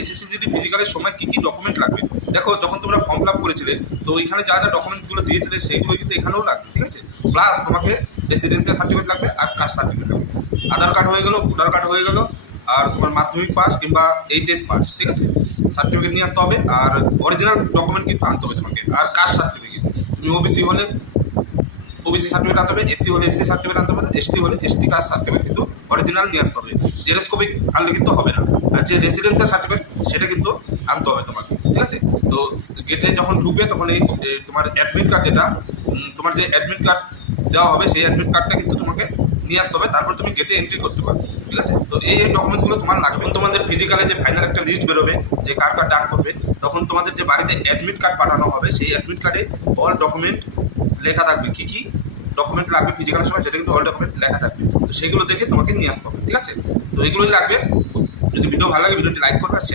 SSC GD ফিজিক্যালের সময় কী কী document লাগবে। দেখো, যখন তোমরা ফর্ম ফিল আপ করেছিলে তো ওইখানে যা যা ডকুমেন্টসগুলো দিয়েছিলে সেইগুলো কিন্তু এখানেও লাগবে, ঠিক আছে। প্লাস তোমাকে রেসিডেন্সিয়াল সার্টিফিকেট লাগবে আর কাস্ট সার্টিফিকেট লাগবে। আধার কার্ড হয়ে গেল, ভোটার কার্ড হয়ে গেল, আর তোমার মাধ্যমিক পাস কিংবা এইচএস পাস, ঠিক আছে, সার্টিফিকেট নিয়ে আসতে হবে। আর অরিজিনাল ডকুমেন্ট কিন্তু আনতে হবে তোমাকে। আর কাস্ট সার্টিফিকেট, তুমি ওবিসি হলে ওবিসি সার্টিফিকেট আনতে হবে, এসসি হলে এসসি সার্টিফিকেট আনতে হবে, এসটি হলে এসটি কাস্ট সার্টিফিকেট কিন্তু অরিজিনাল নিয়ে আসতে হবে। জেরক্স কপি আনলে কিন্তু হবে না। আর যে রেসিডেন্সিয়াল সার্টিফিকেট সেটা কিন্তু আনতে হবে তোমাকে, ঠিক আছে। তো গেটে যখন ঢুকবে তখন এই তোমার অ্যাডমিট কার্ড যেটা, তোমার যে অ্যাডমিট কার্ড দেওয়া হবে সেই অ্যাডমিট কার্ডটা কিন্তু তোমাকে নিয়ে আসতে হবে, তারপর তুমি গেটে এন্ট্রি করতে পারবে, ঠিক আছে। তো এই ডকুমেন্টসগুলো তোমার লাগবে। তোমাদের ফিজিক্যালে যে ফাইনাল একটা লিস্ট বেরোবে যে কার কার ডাক করবে, তখন তোমাদের যে বাড়িতে অ্যাডমিট কার্ড পাঠানো হবে সেই অ্যাডমিট কার্ডে অল ডকুমেন্ট লেখা থাকবে, কী কী ডকুমেন্ট লাগবে ফিজিক্যালের সময় সেটা কিন্তু অল ডকুমেন্ট লেখা থাকবে। তো সেগুলো দেখে তোমাকে নিয়ে আসতে হবে, ঠিক আছে। তো এগুলোই লাগবে। যদি ভিডিও ভালো লাগে ভিডিওটি লাইক করবে আর